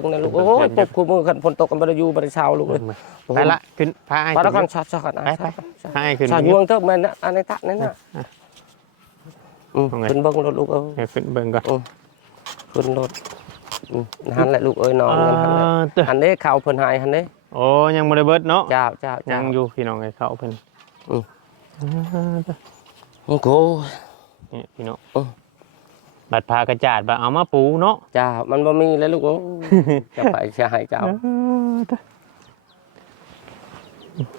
เบิ่งนะลูกโอ้ยปกคู่มือกันฝนตกกันบ่ได้อยู่บ่ได้เช้าลูกเอ้ยไปละขึ้นพาไอ้ไปแล้วขึ้กันนชาชากันไปไปพาไอ้ขึ้นชายวงเทิงแม่นนะอันนี้ตะนั่นน่ะอืมเอาไงขึ้นเบิ่งรถลูกเอ้ยให้ขึ้นเบิ่งก่อนขึ้นรถอืมหันแหละลูกเอ้ยนอนกันหันแหละอ่าเด้อหันเด้ข่าวเพิ่นหายหันเด้โอ้ยังบ่ได้เบิดเนาะเจ้าเจ้ายัเจ้างอยู่พี่น้องไอ้เขาเพิ่นอืมอ่าเด้อโอ้โหนี่พี่น้องอืม บัดพากระจาดบ่เอามาปูเนาะเจ้ามันบ่มีแล้วลูกโอ้ยจะไปเสียหายเจ้าอ่าเด้อ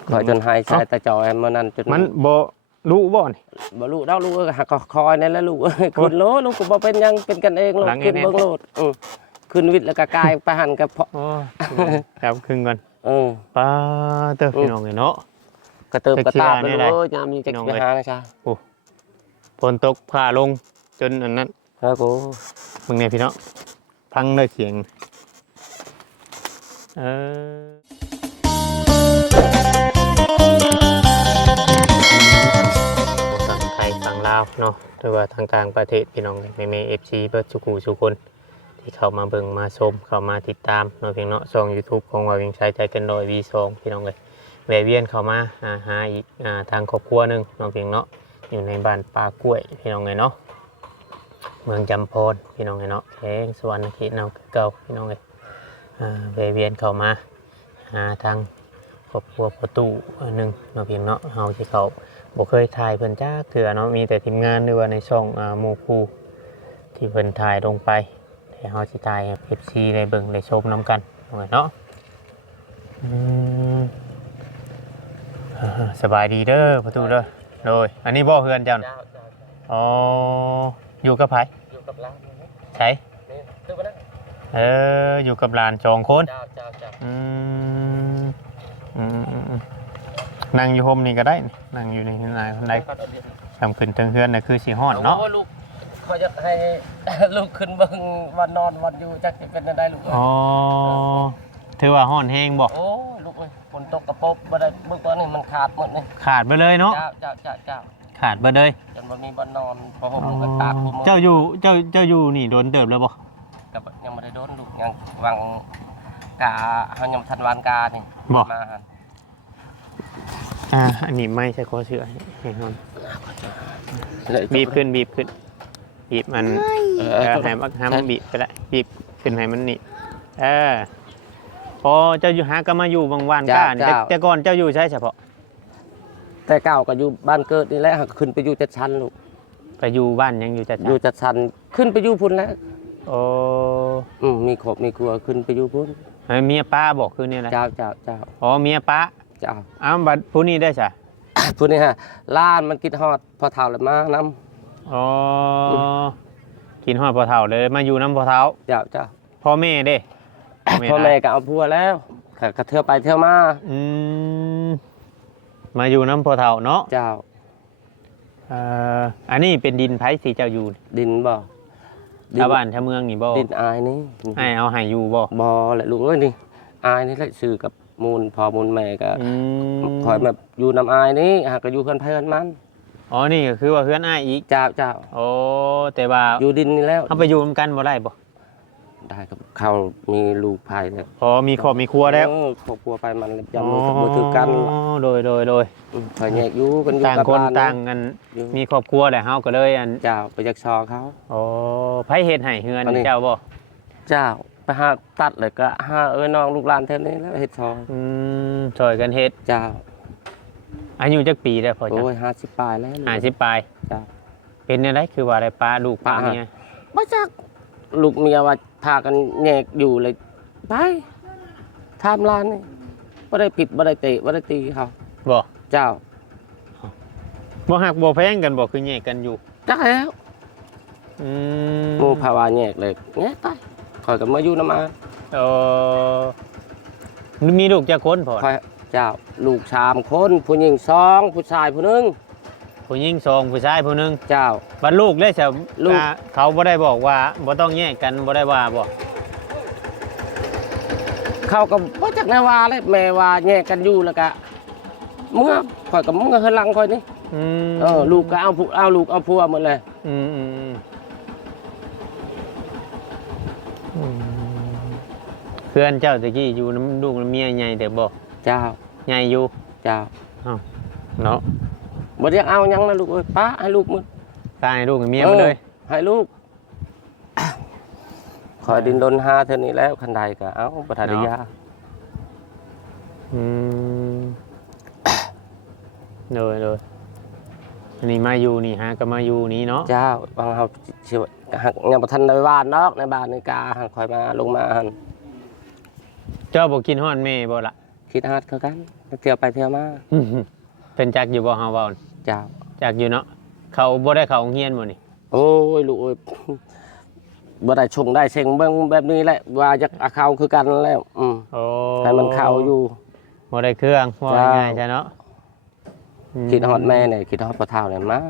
คอยจนหายใส่ตาจอยมื้อนั้นจนมันบ่รู้บ่นี่บ่ลูกเด้าลูกเอ้ยหักก็คอยนั่นแหละลูกเอ้ยขึ้นโลดลูกก็บ่เป็นหยังเป็นกันเองโลดหลังขึ้นแน่ๆเบิ่งโลดอือขึ้นวิทย์แล้วก็กายไปหันกับเพาะโอ้ครับครึ่งก่อนเออป้าเด้ออืมพี่น้องเอ้ยเนาะกระเติบกระตาบจักเลเชื่ยอนี่แหละโอ้ยจะมีจักน้องไปเอ้ยหานะจ๊ะฝนตกผ่าลงจนอันนั้น เฮ้ยกูมึงเนี่ยพี่เน้องพังเลยเสียงเออฝั่งไทยฝั่งลาวเนาะหรือว่าทางต่างประเทศพี่น้องในเมเอฟซีเบิร์ดสุกูสุคน ที่เข้ามาเบิ่งมาชมเข้ามาติดตามเนาะเพียงเนาะช่อง YouTube ของวาวิงชัยใจกันดอย V2 พี่น้องเลยแวะเวียนเข้ามาอ่าหาอีกอ่าทางครอบครัวหนึ่งเนาะเพียงเนาะอยู่ในบ้านปลากล้วยพี่น้องเลยเนาะ เมืองจำพรพี่น้องไอ้เนาะแข้งสวรรณเขตเนาคือเก่าพี่น้องเลยอ่าแวะเวียนเข้ามาหาทางครอบครัวประตูอันหนึ่งเนาะเพียงเนาะเฮาที่เขาบ่เคยถ่ายเพิ่นจ้าเถื่อเนาะมีแต่ทีมงานหรือว่าในช่องอ่าหมู่คู่ที่เพิ่นถ่ายลงไปแต่เฮาสิถ่ายให้ FC ได้เบิ่งได้ชมนํกันเนาะเนาะอืมอ่าสบายดีเด้อประตูเด้อโดยอันนี้บ่เฮือนเจ้าน่ะเจ้าเจ้าเจ้าอ๋อ อยู่กับไผอยู่กับร้านนี่นะใช่นี่คือบ่นะเออ อยู่กับหลานสองคนเจ้าเจ้าเจ้าอืมอืมอืมอืมนั่งอยู่โฮมนี่ก็ได้นี่นั่งอยู่ในนายคนใดทำขึ้นเทิงเฮือนน่ะคือสีห้อนเนาะ โอ้ลูกเขาจะให้ ลูกขึ้นเบิ่งวันนอนวันอยู่จักสิเป็นได้ลูกเอ้ยอ๋อ ถือว่าห้อนแห้งบ่ โอ้ยลูกเอ้ยฝนตกกระปบบ่ได้เบิ่งตอนนี้มันขาดหมดนี่ขาดไปเลยเนาะ เจ้าเจ้าเจ้าเจ้า ขาดไปเลย จนบ่มีบ่นอนพอห่มอ๋อก็ตากห่มเจ้าอยู่เจ้าเจ้าอยู่นี่โดนเติบแล้วบ่กับยังบ่ได้โดนลูกยังวังกาเฮายังทันวานกานี่บ่ มาหั่นอ่าอันนี้ไม่ใช่คอเสือให้นอนเลยบีบขึ้นบีบขึ้นบีบมันเอเอออให้มันให้มันบีบก็ได้บีบขึ้นให้มันนี่เออพอเจ้าอยู่หาก็มาอยู่บางวันก้านี่แต่แต่ก่อนเจ้าอยู่ใช่เฉพาะ แต่เก่าก็อยู่บ้านเกิดนี่แหละขึ้นไปอยู่จัดชันลูกไปอยู่บ้านยังอยู่จัดอยู่จัดชันขึ้นไปอยู่พุ่นแล้วโอ้อืมมีครอบมีครัวขึ้นไปอยู่พุ่นให้เมียป้าบอกคือเนี่ยนะเจ้าเจ้าเจ้าอ๋อเมียป้าเจ้า อ้าวบัดผู้นี้ได้ใช่พุ่นนี่ฮะล้านมันกินฮอดพอเท่าเลยมานํอ๋อกินหอดพอเท่าเลยมาอยู่น้ำพอเท่าเจ้าเจ้าพ่อแม่เด้พ่อแม่ก็เอาพัวแล้วก็ก็เที่ยวไปเที่ยวมาอืม มาอยู่น้ำพอเท่าเนาะเจ้า เอ่ออันนี้เป็นดินไผ่สีเจ้าอยู่ดินบ่ชาวบ้านชาวเมืองนี่บ่ดินอายนี่ให้เอาให้อยู่บ่บ่แหละลูกเอ้ยนี่อายนี่แหละซื้อกับมูลพอมูลแม่ก็อืมคอยแบบอยู่น้ำอายนี่หากก็อยู่เพื่อนเพื่อนมันอ๋อนี่ก็คือว่าเพื่อนอ้ายอีก เจ้าเจ้าโอ้แต่ว่าอยู่ดินนี่แล้วเขาไปอยู่นำกันบ่ได้บ่ ได้กับเขามีลูกภายแล้วพอมีครอบมีครัวแล้วเออครอบครัวไปมันเลยยันมือกับมือถือกันอ๋อโดยโดยโดยมคอยแยกอยู่กันอยู่ต่างกับคนบ้ต่างกันอยู่มีครอบครัวแหละเฮาก็เลยอันเจ้าไปจักซอเขาโอ้ไผเฮ็ดให้เฮือนอันนี้เจ้าบ่เจ้าไปหาตัดเลยก็หาเอ้ยน้องลูกหลานเท่านี้แล้วเฮ็ดซออืมช่วยกันเฮ็ดเจ้าอายุจักปีแล้วพอจักโอ้ยห้าสิบปลายแล้วลูก50ปลายจ้าเป็นจังไดคือว่าได้ปลาลูกปลาปลาเมียบ่จักลูกเมียว่าพากันแยกอยู่เลย ไปทำร้านนี่บ่ได้ผิดบ่ได้เตะบ่ได้ตีเขาบ่เจ้าบ่ฮักบ่แพงกันบ่คือแยกกันอยู่จักแล้วอืมหมู่ภาวะแยกเลยแยกไปคอยก็มาอยู่นำอาเออมีลูกจักคนพอคอยเจ้า ลูกสามคน ผู้หญิงสองผู้ชายผู้หนึง ผู้หญิงสองผู้ชายผู้หนึงเจ้า บัดลูกได้ซะลูก อ่าเขาบ่ได้บอกว่าบ่ต้องแยกกันบ่ได้ว่าบ่เขาก็บ่จักแน่ว่าเลยแม่ว่าแยกกันอยู่แล้วก็เมื่อคอยก็เมื่อเฮือนหลังคอยนี่อืมเออลูกก็เอาผู้เอาลูกเอาผัวหมดเลยอืมอืมอืมอืมพื่อนเจ้าตะกี้อยู่น้ำลูกน้ำเมียใหญ่แต่บ่เจ้าใหญ่อยู่เจ้า เนาะ บ่ได้เอาหยังนะลูกเอ้ยป้าให้ลูกมึงตายลูกกับเมียมาเลยให้ลูกคอยดินดนหาเท่านี้แล้วคันใดก็เอาบ่ทันได้ยาอืมเลยเลยอันนี้มาอยู่นี่ฮะก็มาอยู่นี่เนาะเจ้าบางเฮาสิว่าหักยังบ่ทันได้บ้านดอกในบ้านในกาหันคอยมาลงมาหันเจ้าบ่กินฮอดแม่บ่ล่ะคิดฮาดคือกันเที่ยวไปเที่ยวมา เป็นจักอยู่บ่เฮาเว้าน่ะ เจ้าจักอยู่เนาะเขาบ่ได้เข้าโรงเรียนบ่นี่โอ้ยลูกเอ้ยบ่ได้ชงได้เชงเบิ่งแบบนี้แหละ ว่าจะเอาเข้าคือกันแล้ว อืมโอ้ให้มันเข้าอยู่ บ่ได้เครื่องว่าเจ้าง่ายๆใช่เนาะมคิดฮอดแม่เนี่ยคิดฮอดพ่อเฒ่าเนี่ยมา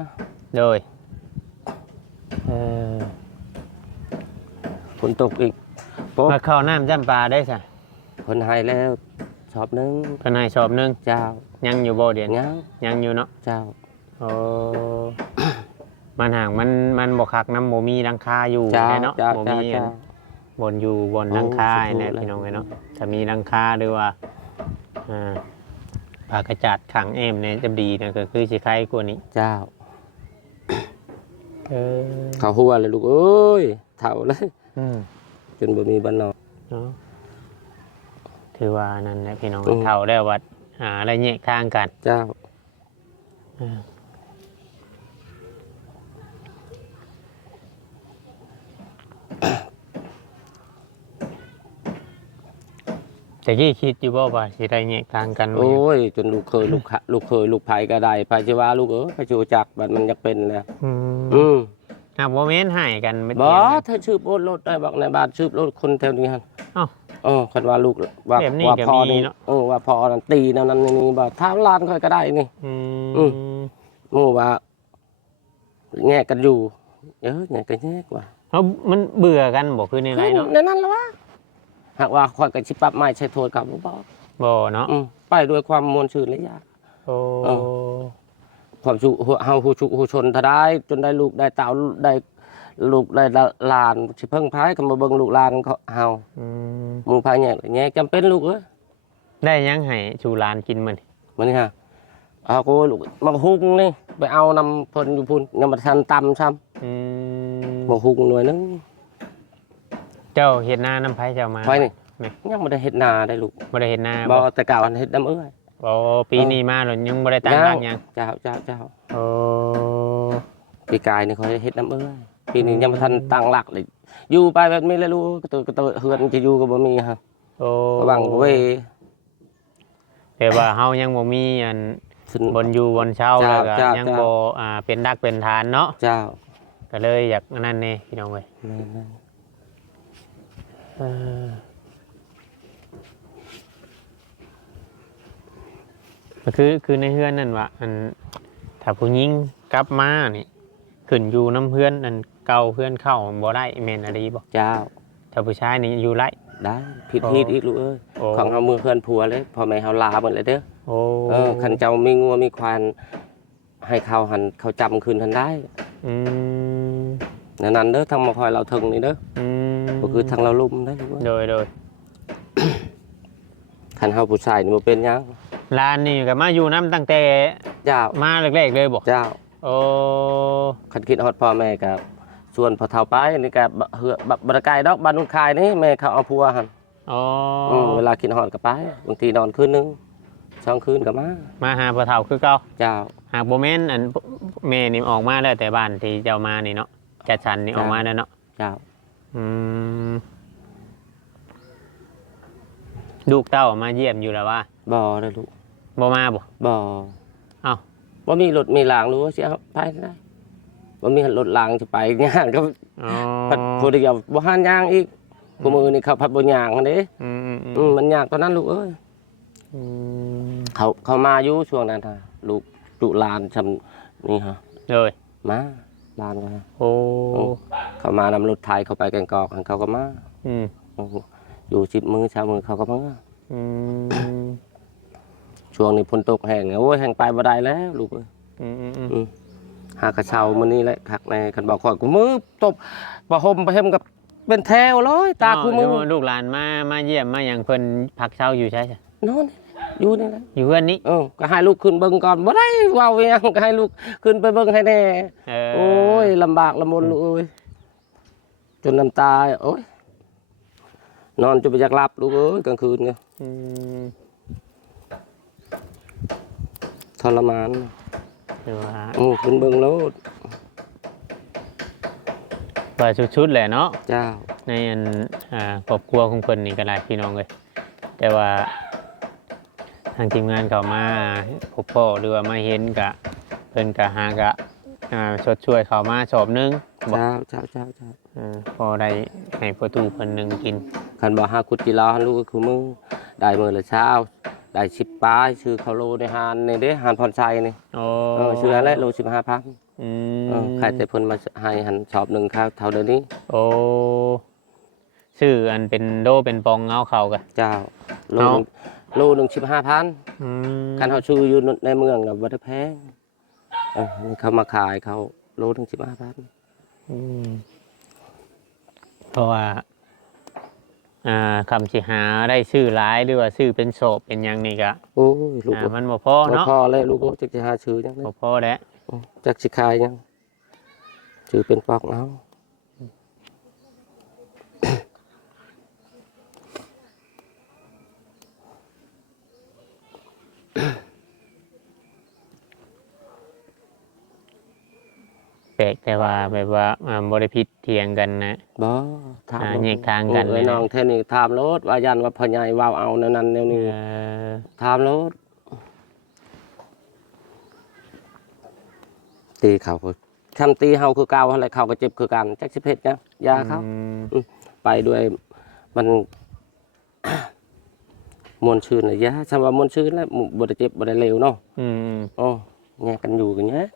โดยเออฝนตกอีกโป๊ะมาเข้าน้ำจำปาได้ซะเพิ่นให้แล้วชอบหนึงเพิ่นให้ชอบหนึงเจ้ายังอยู่บ่เดี๋ยวนี้ยังยังอยู่เนาะ เจ้า โอ้มันห่างมันมันบ่คักน้ำบ่มีหลังคาอยู่เจ้าแน่เนาะเจ้าบ่เจ้ามีเจ้า บนอยู่บนหลังคาโอ้สุดๆเนี่ยเลย พี่น้องเอ้ยเนาะถ้ามีหลังคาหรือว่าอ่าผ้ากระจาดขังเอมเนี่ยจะดีนะก็คือสิใครกว่านี้เจ้า เออเขาหัวเลยลูกเอ้ยเฒ่าเลย อืม จนบ่มีบ้านนอน เนาะถือว่านั่นแหละพี่น้องอืม เท่าได้วัดหาอะไรแยกทางกันเจ้า อ่า แต่กี้คิดอยู่บ่ว่าสิได้แยกทางกันบ่โอ้ยจนลูกเคยลูกขะลูกเคยลูกไผก็ได้ไปสิว่าลูกเอ้ยไปโจจักบัดมันอยากเป็นแล้วอืมอืมอะบ่แม่นให้กันไม่บ่เถียงกันถ้าชื่อโอดรถได้บอกในบ้านชื่อรถคนแถวนี้หั่นอ้าวเออคันว่าลูกว่าแบบนี้ว่าก็พ่อมีนี่เนอะ เออว่าพ่อนั่นตีนั่นนั่นนี่นี่บ่ท้าลานค่อยก็ได้นี่ อือืมมหมู่ว่าแงกกันอยู่เออแงกกันแยกว่าเขามันเบื่อกันบอกคือในไรเนาะในนั้นแล้ววะ หากว่าค่อยก็สิปรับใหม่ใช้โทษกับบ่บอกบ่เนาะอืมไปด้วยความมวลชื่นและยาก โอ้เอ ความสุเฮาฮู้ชุฮู้ชนถ้าได้ จนได้ลูกได้เต่าได้ลูกได้หลานสิเพิ่งพายกันมาเบิ่งลูกหลานเขาเฮาอืมหมู่พายแยกแยกจำเป็นลูกเอ้ยได้ยังให้ชูหลานกินมันมันนี่ฮะเอาโกลูกมาหุงนี่ไปเอานำเพิ่นอยู่พุ่นยังบ่ทันตำซ้ำอืมบ่หุงหน่วยนึง เจ้าเฮ็ดนาน้ำไผเจ้ามาไว้นี่แม่ยังบ่ได้เฮ็ดนาได้ลูกบ่ได้เฮ็ดนาบ่บ่แต่เก่าอันเฮ็ดน้ำเอ้ยบ่ปีนี้มาแล้วยังบ่ได้ตั้งรากหยังเจ้าเจ้าเจ้าโอ้ปีกายนี่เขาเฮ็ดน้ำเอ้ยปีนี้ยังบ่ทันตั้งหลักเลยอยู่ไปแบบนี้เลยลูกกระตือกระเตอเฮือนจะอยู่ก็บ่มีฮะโอ้ระวังเว้ยแต่ว่าเฮายังบ่มีอันขึ้นบนอยู่บนเช่าเจ้าแล้วก็เจ้ายังเจ้าบ่อ่าเป็นดักเป็นฐานเนาะเจ้าก็เลยอยากอันนั่นแน่พี่น้องเว้ยแม่นเออก็ คือคือในเฮือนนั่นวะอันถ้าผู้หญิงกลับมานี่ขึ้นอยู่น้ำเพื่อนนั่นเก่าเพื่อนเข้าบ่ได้แม่นอะไรบ่ๆเจ้า ถ้าผู้ชายนี่อยู่ไรได้ ผิดโอ้ฮีดอีกลูกเอ้ยโอ้ของเฮามือเพื่อนผัวเลยพ่อแม่เฮาลาหมดเลยเด้อโอ้เออคันเจ้ามีงัวมีควานให้เขาหันเขาจำคืนทันได้อืมนั่นนั้นเด้อทางมาคอยเราถึงนี่เด้ออืม ก็คือทางเราลุ่มได้ลูกเอ้ยโดยโดยคันเฮาผู้ชายนี่บ่เป็นหยังร้านนี่ก็มาอยู่น้ำตั้งแต่เจ้ามาแรกๆเลยบ่เจ้าโอ้คันคิดฮอดพ่อแม่กับส่วนพอเฒ่าไปนี่ก็บเหือบบ่ได้ไกลดอกบ้านนุ่นคายนี่แม่เขาเอาผัวหั่นอ๋ออืมเวลาคิดฮอดก็ไปบางทีนอนคืนนึงสองคืนก็มามาหาพ่อเฒ่าคือเก่าเจ้า หากบ่แม่นอันแม่นี่ออกมาแล้วแต่บ้านที่เจ้ามานี่เนาะจัดสรรนี่ออกมาแล้วเนาะ เจ้าอืม ลูกเต้ามาเยี่ยมอยู่แล้วว่าบ่ได้ลูกบ่มาบ่ บ่เอ้า บ่มีรถมีรางรู้ว่าสิเอาไปได้บ่มีรถรางจะไปย่างก็อ๋อพัดผู้เดียวบ่หันย่างอีกผู้มือนี่เขาพัดบ่ย่างหั่นเด้อืมอืมอือืมมมันยากตอนนั้นลูกเอ้ย อืมเขาเขามาอยู่ช่วงนั้นฮะลูกดุหลานซำนี่ฮะเลยมา หลานก็ฮะโอ้เขามานำรถไทยเขาไปแกงกอกหั่นเขาก็มาอืมโอ้โหอยู่สิบมือเช้ามือเขาก็มาอืมช่วงนี้ฝนตกแห้งโอ้ยแห้งไปบ่ได้แล้วลูกเอ้ยอืมอืมอืมอืมหากระเช้ามื้อนี้แหละคักในคันบอกข่อยกูมือตบประหมไปเฮ็มกับเป็นแถวเลยตาคู่มือเนาะลูกหลานมามาเยี่ยมมาหยังเพิ่นพักเช้าอยู่ใช่จ้ะนอน อยู่นี่แหละอยู่เพื่อนนี้เออก็ให้ลูกขึ้นเบิ่งก่อนบ่ได้เว้าหยังก็ให้ลูกขึ้นไปเบิ่งให้แน่เออโอ้ยลำบากลำบนลูกเอ้ยจนน้ำตาโอ้ยนอนจนไปอยากหลับลูกเอ้ยกลางคืนไงอืมทรมานเดี๋ยวว่าโอ้ขึ้นเบิ่งแล้วว่าชุดๆแหละเนาะเจ้า ในอันอ่าครอบครัวของเพิ่นนี่ก็หลายพี่น้องเลยแต่ว่า ทางทีมงานเขามาพบพ่อหรือว่ามาเห็นกะเพิ่นกะหากะอ่าชดช่วยเขามาสอบหนึงบอกเจ้าเจ้าเจ้าเจ้าเออพอได้ให้ประตูเพิ่นหนึงกินคันบ่หาคุดกีฬาลูกก็คือมึงได้มื้อละเช้า ได้สิบปลายชื่อเขาโลในหานนี่เด้หานพรชัยนี่โอ้เออชื่ออะไรโล15,000อืเออมใครแต่เพิ่นมาให้หันชอบหนึงครับเท่าเดี๋ยวนี้ โอ้ชื่ออันเป็นโดเป็นปองเงาเขากะ เจ้าโลเอา หนึ่งโลหนึง15,000อืมการเขาชื่ออยู่ในเมืองกับวัดแพงเออนี่เขามาขายเขาโลถึงสิบห้าพันอืมเพราะว่า อ่าคำสิหาได้ชื่อร้ายหรือว่าชื่อเป็นโศพเป็นหยังนี่กะโอ้ยลูกอ่ามันบ่พอบ่เนาะพอเลยลูกจักจะหาชื่อยังบ่พอแล้วจักสิขายยังชื่อเป็นปอกเอา ปลกแต่ว่าแบบว่าอ่าบริพิษเถียงกันนะ บ่ถามอ่าแยกทางกันโอ้เลยยนะ น้องแท่นี่ถามรถว่ายันว่าพ่อใหญ่ว่าวเอาแนวนั้นแนวนี้เออถามรถตีเขาก็ทำตีเฮาคือเก่าอะไรเขาก็เจ็บคือกันจักสิเพชรนะยาเขา อืมไปด้วยมัน มวนชื่นเลยยะสำหรับมวนชื่นแล้วบ่ได้เจ็บบ่ได้เร็วเนาะอืมอืม อ๋อแยกกันอยู่กันเนี้ย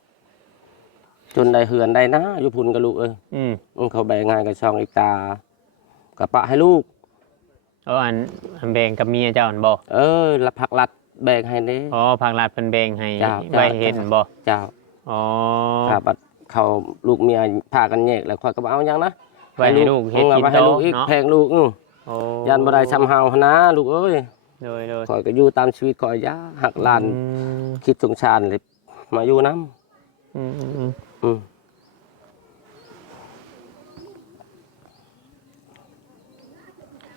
จนได้เหือนได้นะอยู่พุ่นกับลูกเอ้ยอืมอืมเขาแบ่งงานกับช่องอีกตากับปะให้ลูก เอาอันอันแบ่งกับเมียเจ้าอันบ่เออละผักลัดแบ่งให้เด้ อ๋อภาครัฐเพิ่นแบ่งให้เจ้าเจ้าไว้เห็นบ่เจ้าอ๋อถ้าบัดเขาลูกเมียพากันแยกแล้วค่อยก็บ่เอาหยังนะไว้ให้ลูกเฮ็ดอืมกินไว้ให้โตลูกอีกเนาะแพงลูกอื้อโอ้ยันบ่ได้ชำเฮานะลูกเอ้ยโดยโดยข่อยก็อยู่ตามชีวิตข่อยยาหักหลาน อืมคิดสงสารเลยมาอยู่น้ำ อืมอืมอืมอืม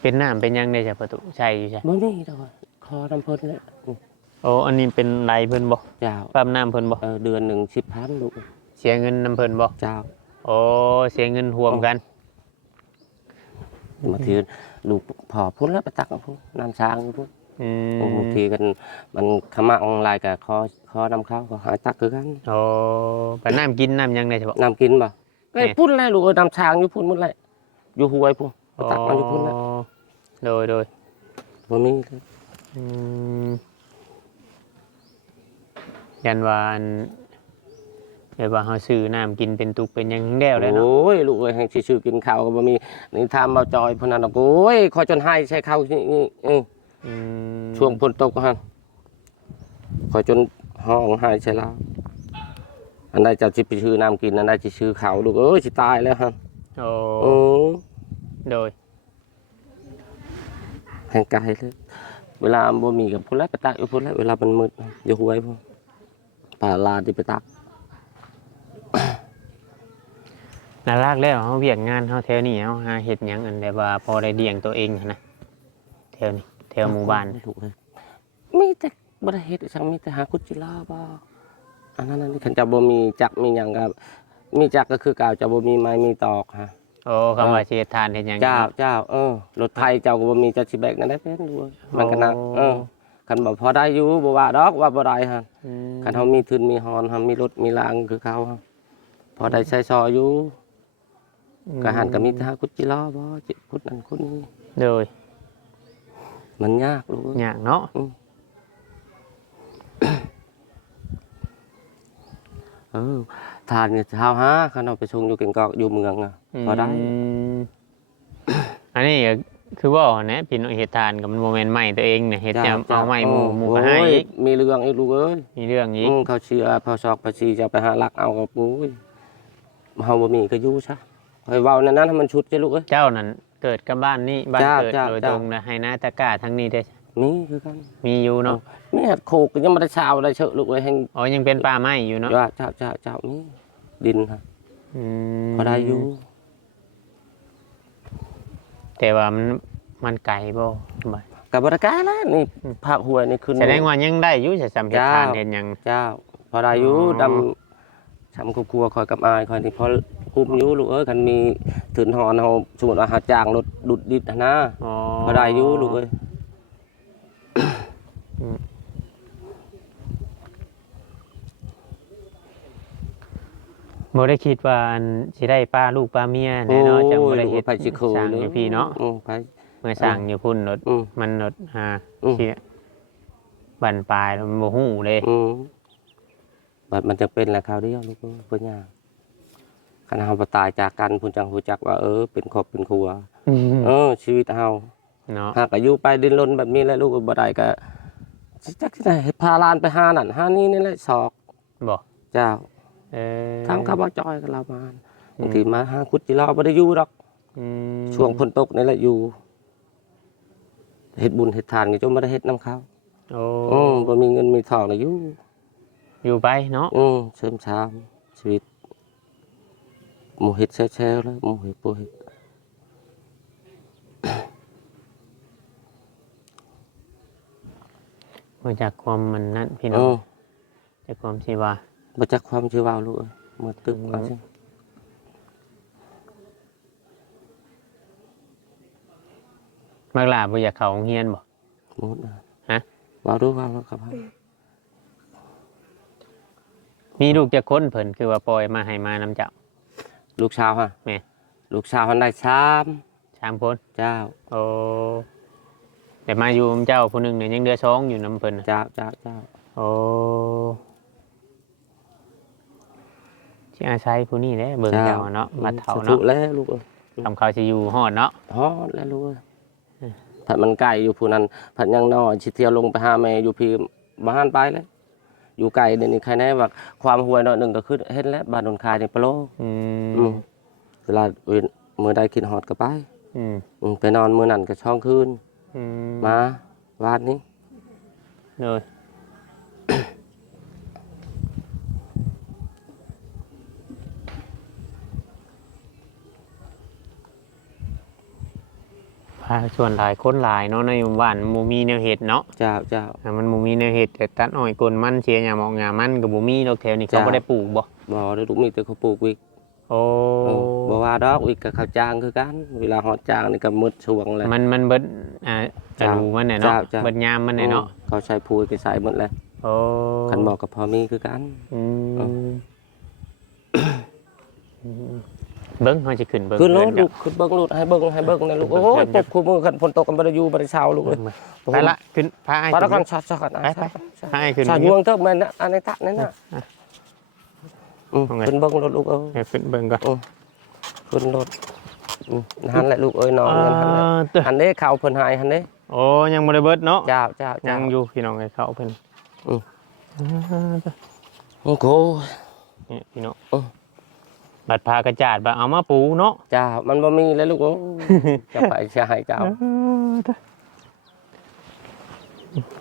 เป็นน้ำเป็นหยังได้จ้ะประตูใช่อยู่ใช่บ่มีดอกคอน้ำเพิ่นเลยอืมโอ้อันนี้เป็นไรเพิ่นบ่เจ้าปั๊มน้ำเพิ่นบ่เออเดือนหนึ่งสิบพันลูกเสียเงินน้ำเพิ่นบ่เจ้า โอ้เสียเงินรวมกันบางทีลูกพอพุ่นแล้วไปตักเอาพุ่นน้ำช้างอยู่พุ่น อืบางมทีกันมันขมักออนไลน์กับคอคอนำเข้าก็หายตักคือกันโอ้ไปน้ำกินน้ำหยังได้ใช่บ่น้ำกินบ่ไอ้ยนี่พุ่นแล้วลูกเอ้ยน้ำช้างอยู่พุ่นหมดเลยอยู่ห้วยพุ่นไปตักเอาอยู่พุ่นแล้วโดยโดยบ่มีเลยอืมยันว่าอันเดี๋ยวว่าเฮาซื้อน้ำกินเป็นตุกเป็นหยังแล้วเลยเนาะโอ้ยลูกเอ้ยให้ชื่อๆกินข้าวก็บ่มีนี่ทามเบาจอยพุ่นนั้นดอกโอ้ยขอจนให้ใช้ข้าวนี่นี่เอออืม ช่วงฝนตกฮะขอจนห้องหายใช่แล้วอันใดจะจิไปชื่อน้ำกิน อันใดจะชื่อเขาลูกเอ้ยจะตายแล้วฮะโอ้โอ้โดยแห่งไกลเลยเวลาบ่มีกับพุ่นแล้วไปตักอยู่พุ่นแล้วเวลามันมืดอยู่ห้วยพุ่นป่าลาที่ไปตักน่ารักแล้วเฮาเวียกงานเฮาแถวนี้เฮาหาเฮ็ดหยังอันแบบว่าพอได้เลี้ยงตัวเองหั้นนะแถวนี้ แถวหมู่บ้านลูกเลยมีแต่บ่ได้เฮ็ดช่างมีแต่หากุจิลาบ่อันนั้นอันนี้คันจะบ่มีจักมีหยังก็มีจักก็คือกาวจะบ่มีไม้มีตอกฮะโอ้คำว่าสิเฮ็ดทานเฮ็ดหยังเจ้าเนาะเจ้าเออรถไทยเจ้าก็บ่มีจะสิแบกนั่นได้เป็นดูมันก็หนักโอ้เออคันบ่พอได้อยู่บ่ว่าดอกว่าบ่ได้ฮะอืมคันเฮามีทุนมีฮอนเฮามีรถมีรางคือเขาฮะพอได้ใช้ซอยอยู่ก็หันก็มีทากุจิล้อบ่จิกุดนั่นกุดนี้โดย มันยากลูกยากเนาะเออทานเนี่ยเช้าหาคันเอาไปชงอยู่เก่งกอกอยู่เมืองอะพอได้มอันนี้ก็คือว่าเนี่ยพี่น้องเฮ็ดทานกับมันโมเมนต์ใหม่ตัวเองเนี่ยเฮ็ดยามเอาใหม่หมู่หมู่ก็ให้โอ้ยอีกมีเรื่องอีกลูกเอ้ยมีเรื่องอีกอืมเขาเชื่อพอซอกพอซีจะไปหาลักเอากับปุ้ยเฮาบ่มีก็อยู่ซะคอยเว้านั่นนั้นให้มันชุดจ้ะลูกเอ้ยเจ้านั่น เกิดกับบ้านนี้บ้านจ้าเกิดจ้าโดยจ้า ตรงนะให้หน้าตะกร้าทั้งนี้ได้มีคือกันมีอยู่เนาะนี่หัดโคกก็ยังบ่ได้ชาวได้เชอะลูกเอ้ยแห่งอ๋อยังเป็นป่าไม้อยู่เนาะว่าเจ้าเจ้าเจ้ามีดินฮะอืมพอได้อยู่แต่ว่ามันมันไกลบ่บ่กับบริการแล้วนี่อืมภาคหวยนี่ขึ้น แสดงว่ายังได้อยู่จะสำเร็จจ้า ทานเห็นหยัง เจ้า พอได้อยู่อ๋อ ดำทำครอบครัวคอยกับอายคอยนี่พอ คุ้มอยู่ลูกเอ้ยคันมีถึงหอนเฮาสมมุติว่าหาจ้างรถดุดดิดหั้นนะอ๋อพอได้อยู่ลูกเอ้ยบ่ได้คิดว่าอันสิได้ป้าลูกป้าเมียแน่เนอนจังบ่ได้เฮ็ดไปสิคือสร้างอยู่พี่เนาะอืมไปเมื่อสร้างอยู่พุ่นรถอืมมันรถหาอืมสิบันปลายแล้วมันบ่ฮู้เลย อืมบัดมันจะเป็นแหละคราวเดียวลูกเอ้ยเพิ่นยาก คันเฮาบ่ตายจากกันพุ่นจังฮู้จักว่าเออเป็นครอบเป็นครัวเออ ชีวิตเฮาเนาะหากอายุไปดินรนแบบนี้แหละลูกบ่ได้ก็สิจักที่ไหนพาหลานไปหานั่นหานี่นี่แหละศอกบ่เจ้าเออทำข้าวบ่จอยกับเรามาบางทีมาหากุดจิเราบ่ได้อยู่ดอกอืมช่วงฝนตกนี่แหละอยู่เฮ็ดบุญเฮ็ดทานก็จนบ่ได้เฮ็ดนํเขาโอ้อืมบ่มีเงินมีทองน่ะอยู่อยู่ไปเนาะอืมเสริมชามชีวิต หมู่เฮ็ดแช่ๆแล้วหมู่เฮ็ดบ่เฮ็ดมาจากความมันนั่นพี่เอน้องอจากความที่ว่าบ่จักความชื่อว่าลูกเอ้ยมาตึกว่าสิมากลาบ่อยากเข้าโรงเรียนบ่หมดนะฮะว่ารู้ว่าแล้วครับมีลูกจะคนเพิ่นคือว่าปล่อยมาให้มานํเจ้า ลูกชาวฮะแม่ ลูกชาวมันได้ชามสามคนเจ้าโอ้แต่มาอยู่นำเจ้าผู้หนึงเนี่ยยังเดือสองอยู่นํเพิ่นน่ะเจ้าเจ้าเจ้าโอ้ที่อาศัยผู้นี้แหละเบิ่งเจ้าเนาะมาเฒ่าสธุเนาะแล้วลูกเอ้ย ทำเขาสิอยู่ฮอดเนาะ ฮอดแล้วลูกเอ้ยผัดมันไก่อยู่ผู้นั้นผัดยังน้อยชิเที่ยวลงไปหาแม่อยู่พี่บ้านไปเลย อยู่ไก่เดี๋ยวนี้ใครแน่ว่าความห่วยหน่อยหนึ่งก็คือเห็นแล้วบ้านนนคายนี่ปะโลอือืมมเวลาเว้นมือใดกินฮอดก็ไปอืมอืมไปนอนมือนั่นก็ช่องคืนอืมมาวาดนี้ เลยาส่วนหลายคนหลายเนาะในหมู่บ้านหมูมีแนวเห็ดเนาะเจ้าเจ้า อ่ามันหมูมีแนวเห็ดแต่ตัดอ้อยกลนมันเชียร์หยามองหยามันกับหมูมีดอกแถวนี้เขาจ้ะไม่ได้ปลูกบ่บ่ได้ลูกมีแต่เขาปลูกวิกโอ้เออบ่ว่าดอกวิกกับข้าวจ้างคือกัน เวลาฮอดจ้างนี่ก็หมดช่วงเลย มันมันเบิดอ่ากระดูมันเนี่ยเนาะจ้ะจ้ะ เบิดยามมันเนี่ยเนาะเขาใช้ปุ๋ยไปใส่หมดเลยโอ้คันบอกกับพอมีคือกัน อืเอม เบิ้งเขาจะขึ้นเบิ้งขึ้นรถเดิลูกขึ้นเบิ้งรถให้เบิ้งให้เบิ้งนะลูกโอ้ยปกคู่มือกันฝนตกกันบ่ได้อยู่บ่ได้เช้าลูกเอ้ยไปละขึ้นพาไอ้ไปแล้วกัขึ้นนช็อตช็อตกันไปไปพาไอ้ขึ้นช็อตเบิ้ยวงงเทิงแม่นนะอันในตะนั่นน่ะอืมเอาไงขึ้นเบิ้งรถลูกเอ้ยให้ขึ้นเบิ้งก่อนขึ้นรถอืมหันแหละลูกเอ้ยนอนกันหันแหละอ่าเด้อหันเด้เขาเพิ่นหายหันเด้โอ้ยังบ่ได้เบิดเนาะเจ้าเจ้าเจ้ายังอยู่พี่น้องไอ้เขาเพิ่นอืมอ่าเด้อโอ้โหนี่พี่น้องเออ บัดพากระจาดบัดเอามาปูเนาะเจ้ามันบ่มีแล้วลูกโอ้ยจะไปเสียหายเจ้า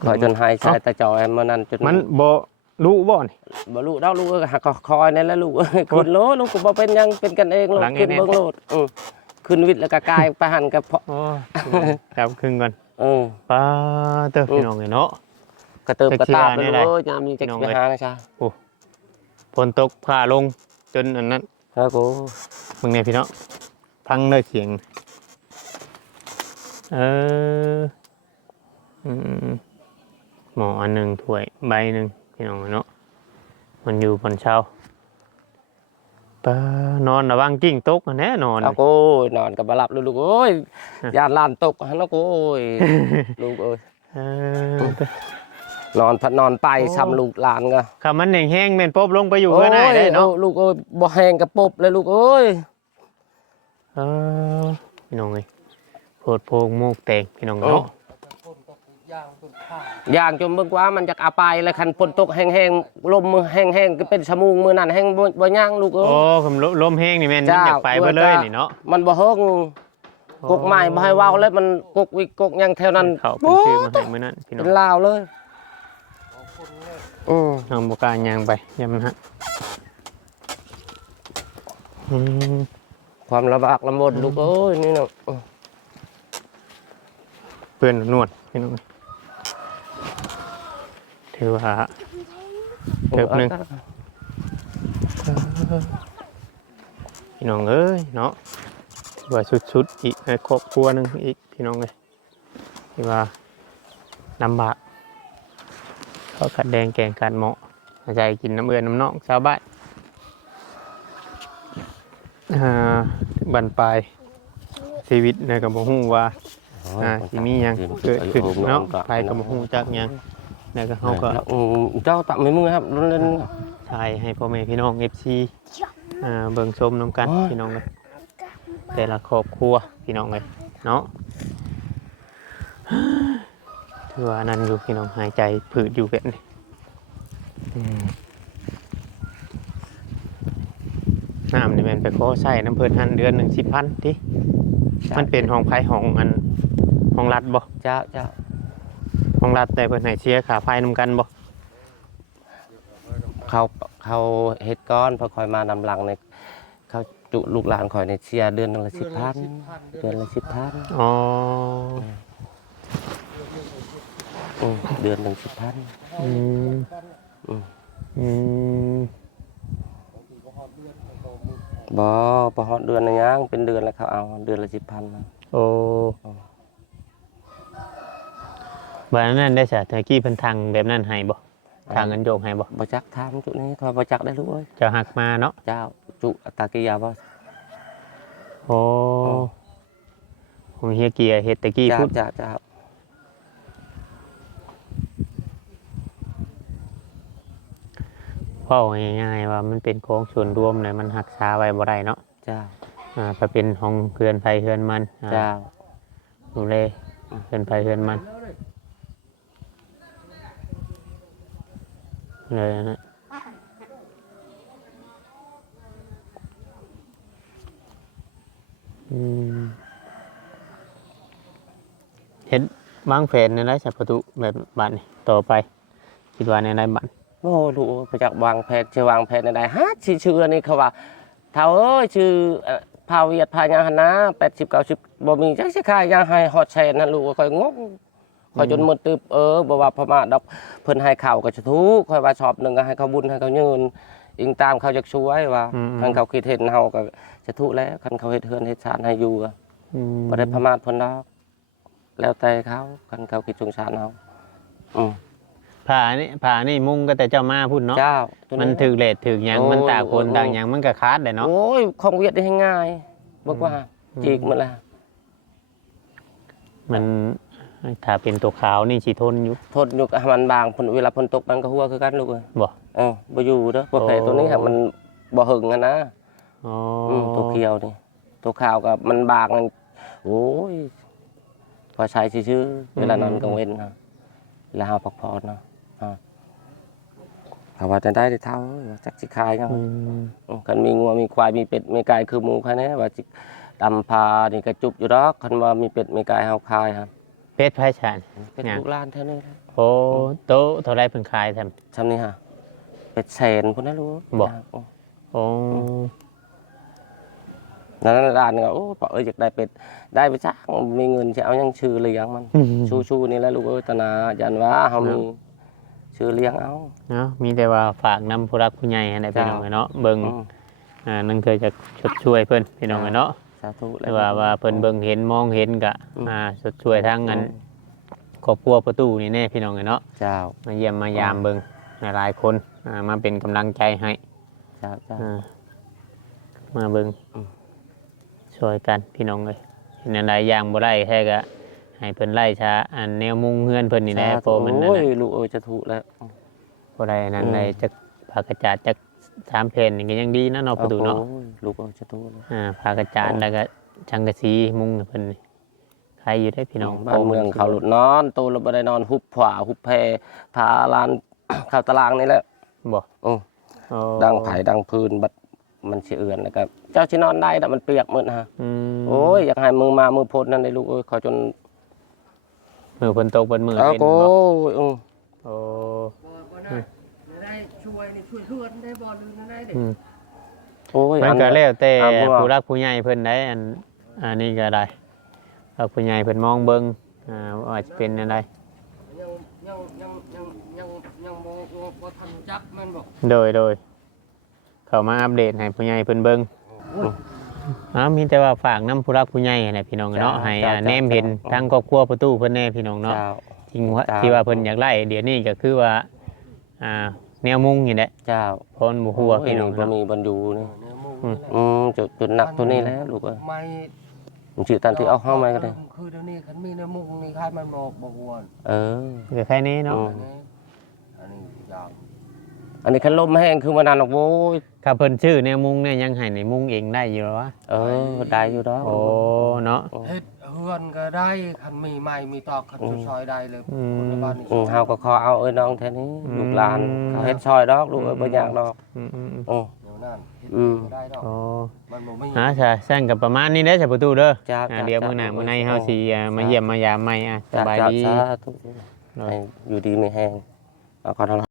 คอยจนหายใส่ตาจอยมื้อนั้นจนมันบ่รู้บ่นี่บ่ลูกดอกลูกเอ้ยหักคอยนั่นแหละลูกเอ้ยขึ้นโลดลูกก็บ่เป็นหยังเป็นกันเองโลดหลังขึ้นแน่ๆเบิ่งโลดอือขึ้นวิทย์แล้วก็กายไปหันกับพ่อโอ้จับครึ่งก่อนเออป้าเตอพี่น้องเนาะกระเติบกระตาบไปจักสิเลว่าแนวใดยยามนี้จะน้องไปเอ้ยหานะจ๊ะฝนตกผ่าลงจนอันนั้น ครับกูมึงเนี่ยพี่น้องพังเลยเสียง เอออืมหมออันหนึ่งถ้วยใบหนึ่งพี่น้องเนาะมันอยู่บนเช้าปานอนระวังกิ้งตกอันแน่นอนเอากูนอนกับบหลับเลยลูกโอ้ยฮะยานลานตกฮันนะกูโอ้ยลูกเอ้ยเออ นอนพัดนอนไปโอ้ซ้ำลูกหลานก็คำมันแห้งๆแม่นปบลงไปอยู่เพื่อนได้ได้เนาะโอ้ยลูกเอ้ยบ่แห้งกระปบเลยลูกเอ้ยเออพี่น้องเอ้ยโพดโพงโมกแตกพี่น้องเนาะย่างจนเบิ่งว่ามันจะเอาไปแล้วคันฝนตกแห้งๆลมมือแห้งๆก็เป็นชั่วโมงมื้อนั้นแห้งบ่บ่ย่างลูกเอ้โอ้ยผมลมแห้งนี่แม่นมันอยากไปเบิดเลยนี่เนาะมันบ่เฮิงกกไม้บ่ให้เว้าเลยมันกกวิกกกหยังแถวนั้นเขาเป็นชื่อมาให้มื้อนั้นพี่น้อเป็งนลาวเลย อืมน้องบ่กล้าย่างไปยามมันฮะอืมความลำบากลำบนลูกเอ้ยนี่เนาะอืมเพื่อนนวดพี่น้องถือว่าเติบหนึ่งพี่น้องเอ้ยเนาะถือว่าสุดๆอีกในครอบครัวหนึงอีกพี่น้องเลยที่ว่าลำบาก เขาขัดแดงแกงกันเหมาะอาใจกินน้ำเอือนน้ำนองชาวบ้านอ่าบันปลายชีวิตในกับบ่ฮู้ว่าอ่าสิมีหยังเกิดขึ้นเนาะไปกับบ่ฮู้จักหยังแล้วก็เฮาก็อืมเจ้าตับไม่มือครับเล่นถ่ายให้พ่อแม่พี่น้อง FC อ่าเบิ่งชมน้ำกันโอ้ยพี่น้องเลยแต่ละครอบครัวพี่น้องเลยเนาะ ถือว่านั่นอยู่พี่น้องหายใจผืดอยู่แบบนี้อืมน้ำนี่แมันไปขอใช้น้ำเพิ่นหันเดือนหนึ่งสิบพันที่มันเป็นห้องไผ่ห้องอันห้องรัดบ่เจ้าเจ้าห้องรัดแต่เพิ่นให้เสียค่าไฟนำกันบ่เขาเขาเฮ็ดก้อนพอคอยมานำหลังในเขาจุลูกหลานคอยในเชียร์เดือนละสิบพันเดือนละสิบพันอ๋อ อืมเดือนหนึ่งสิบพันอืมอืมอืมบ่พอฮอดเดือนนะยังเป็นเดือนแล้วเขาเอา เดือนละสิบพันนะโอ้บ้านนั้นได้สะตะกี้เพิ่นทางแบบนั้นให้บ่ทางเงินโยกให้บ่บ่จักทำจุดนี้คอยบ่จักได้รู้เอ้ยเจะหักมาเนาะเจ้าจุตากิยาบ่โอ้ผมเฮียเกียร์เฮ็ดตะกี้เจ้าพูดเจ้าเจ้า เว้าง่ายๆว่ามันเป็นของส่วนรวมเลยมันหักษาไว้บ่ได้เนาะเจ้าอ่าถ้าเป็นของเพื่อนไผเพื่อนมันอ่าเจ้าดูแลเพื่อนไผเพื่อนมันเลยนะอืมเห็นวางแผนในไรสัพประตูแบบบัตรนี่ต่อไป คิดว่าในไรบัตร โอ้ลูกไปจักวางแผนจะวางแผนได้ฮะชื่อชื่อนี่เขาว่าเท่าเอ้ยชื่อเอ่อพาเวียดพายาหนนะ80 90บ่มีจักสิขายยาให้ฮอดแชนนั่นลูกค่อยงงค่อยจนหมดตึบเออบ่ว่าพม่าดอกเพิ่นให้ข้าวก็จะทุกค่อยว่าชอบหนึงก็ให้เขาบุญให้เขายืนอิงตามเขาจักช่วยว่าอืมคันเขาคิดเห็นเฮาก็จะทุกแล้วคันเขาเฮ็ดเฮือนเฮ็ดชาติให้อยู่ก็อืมบ่ได้พม่าเพิ่นดอกแล้วแต่เขาคันเขาคิดสงสารเฮาอืม ผ่านี่ผ่านี่มุ่งก็แต่เจ้ามาพูดเนาะเจ้าตัวมันถึกเลทถึกหยังโอ้มันตากคนโอ้ต่างหยังมันก็คาดเลยเนาะ โอ้ยของเวียดได้ง่ายบอกว่าอืม จีกหมันละมันถ้าเป็นตัวขาวนี่สิทนอยู่ทนอยู่กับมันบางฝนเวลาฝนตกมันก็หัวคือกันลูกเอ้ยบ่ เออบ่อยู่เด้อบ่แผลโอ้ตัวนี้ครับมันบ่หึงอะนะอ๋ออืมตัวเขียวนี่ตัวขาวกับมันบางมันโอ้ยพอใช้ชื่อๆเวลานอนกลางเว้นนะแล้วหาพักผ่อนนะอ่าเขาว่าจะได้ได้เท่าเอ้ยว่าจักสิขายยังอืมอืมคันมีงัวมีควายมีเป็ดมีไก่คือหมูภายในว่าสิดำพานี่ก็จุบอยู่ดอกคันว่ามีเป็ดมีไก่เฮาขายครับเป็ดไผ่ฉานเป็นเนี่ยลูกหลานเท่านี้แหละโอ้โตะเท่าไรเพิ่นขายทำทำนี่ฮะเป็ดแสนพุ่นนะรู้บอกย่างโอ้โอ้นั้นร้านก็โอ้ปะเอ้ยอยากได้เป็ดได้ไปจ้างมีเงินจะเอายังชื่อเลี้ยงมันชูชูนี่แหละลูกเอ้ยตนายันว่าเฮามี ชื่อเลี้ยงเอาเนาะมีแต่ว่าฝากนำผู้รักผู้ใหญ่ให้ได้พี่น้องเนาะเบิ่งอืมอ่านั่นเคยจะชดช่วยเพิ่นพี่น้องเนาะสาธุหรือว่าว่าเพิ่นเบิ่งเห็นมองเห็นก็อืมอ่าชดช่วยทางอันครอบครัวประตูนี่แน่พี่น้องเนาะเจ้ามาเยี่ยมมายามเบิงหลายๆคนอ่ามาเป็นกำลังใจให้เจ้าเจ้าอ่ามาเบิงอืมช่วยกันพี่น้องเลยเห็นอะไรอย่างบ่ได้แค่ก็ ให้เพิ่นไล่ช้าอันแนวมุงเฮือนเพิ่นนี่แหละสาโปธุมันนั่นโอ้ยน่ะลูกเอ้ยจะถูกแล้ว บ่ได้นั่นอืม ได้จักผากระจาดจักสามเพนนี่ก็ยังดีนะเนาะประตูเนาะ โอ้ยลูกเอ้ยจะถูกแล้ว อ่าผากระจาดโอ้แล้วก็ชังกะสีมุงให้เพิ่นนี่ใครอยู่ได้พี่น้องบ้านเมืองเขาหลุดนอนตัวเราบ่ได้นอนหุบผาหุบแพพาลาน เข้าตารางนี่แหละ บ่อือโอ้ดังไผดังพื้นบัดมันสิเอือนนะครับ เจ้าสินอนได้แต่มันเปียกหมดนะฮะ อืมโอ้ยอยากให้มือมามือพ้นนั่นได้ลูกเอ้ยขอจน มือเพิ่นตกบนมือเอาเป็นโอ้บ่ยอือโอ้ได้ช่วยนี่ช่วยเพื่อนได้บอลลืนได้เด็กอืมโอ้ยมันอัก็แล้วแต่อ่าพวกผู้รักผู้ใหญ่เพิ่นได้อันอันนี้ก็ได้รักผู้ใหญ่เพิ่นมองเบิ่งอ่าว่าจะเป็นอะไรยังยังยังยังยังยังโมโมโมทันจักมันบอกโดยโดยเข้ามาอัปเดตให้ผู้ใหญ่เพิ่นเบิ่ง อ้าวมีแต่ว่าฝากน้ำผู้รักผู้ใหญ่แหละพี่น้องเนาะให้อ่าแนมเห็นทางครอบครัวประตูเพิ่นแน่พี่น้องเนาะ เจ้า จริงว่าจ้า ที่ว่าเพิ่นอยากไล่เดี๋ยวนี้ก็คือว่าอ่าแนวมุ่งนี่แหละเจ้าเพราะมันบ่ฮู้ว่าพี่น้องโยบ่เนาะมีบรรยูนี่เนื้อมูอืมอืมจุดจุดหนักตัวนี้แหล้วลูกเอ้ยไม่มันสิตันที่เอาเข้ามาก็ได้ คือเดี๋ยวนี้คันมีเนื้อมุงนี่คล้ายมันบอกบอกวนเออก็แค่นี้เนาะอือันนี้อันนี้ยาว อันนี้คันลมแห้งคือวันนั้นหรอกโว้ยถ้าเพิ่นชื่อแนวมุ่งเนี่ยยังให้ในมุ่งเองได้อยู่หรอวะเออได้อยู่ดอกโอ้เนาะ เฮ็ดเฮือนก็ได้คันมีไม้มีตอกคันซอยได้เลยอืม คนในบ้านนี่อืมเฮาก็ขอเอาเอ้ยน้องแท้นี้อืม ลูกหลานเขาเฮ็ดซอยดอกลูกเอ้ยบ่อยากดอกอืมอืมอืมอือเดี๋ยวนั่นเฮ็ดอืม ก็ได้ดอกโอ้มันบ่มีฮะใช่ใช่กับประมาณนี้ได้อจ้ะประตูเด้อจ้าอ่าจ้าเดี๋ยวจ้ามื้อหน้าจ้ามื้อในเฮาสิอ่ามาเยี่ยมมายามใหม่อะสจ้าบายจ้าดีสาธุให้อยู่ดีมีแห้งเอาขอท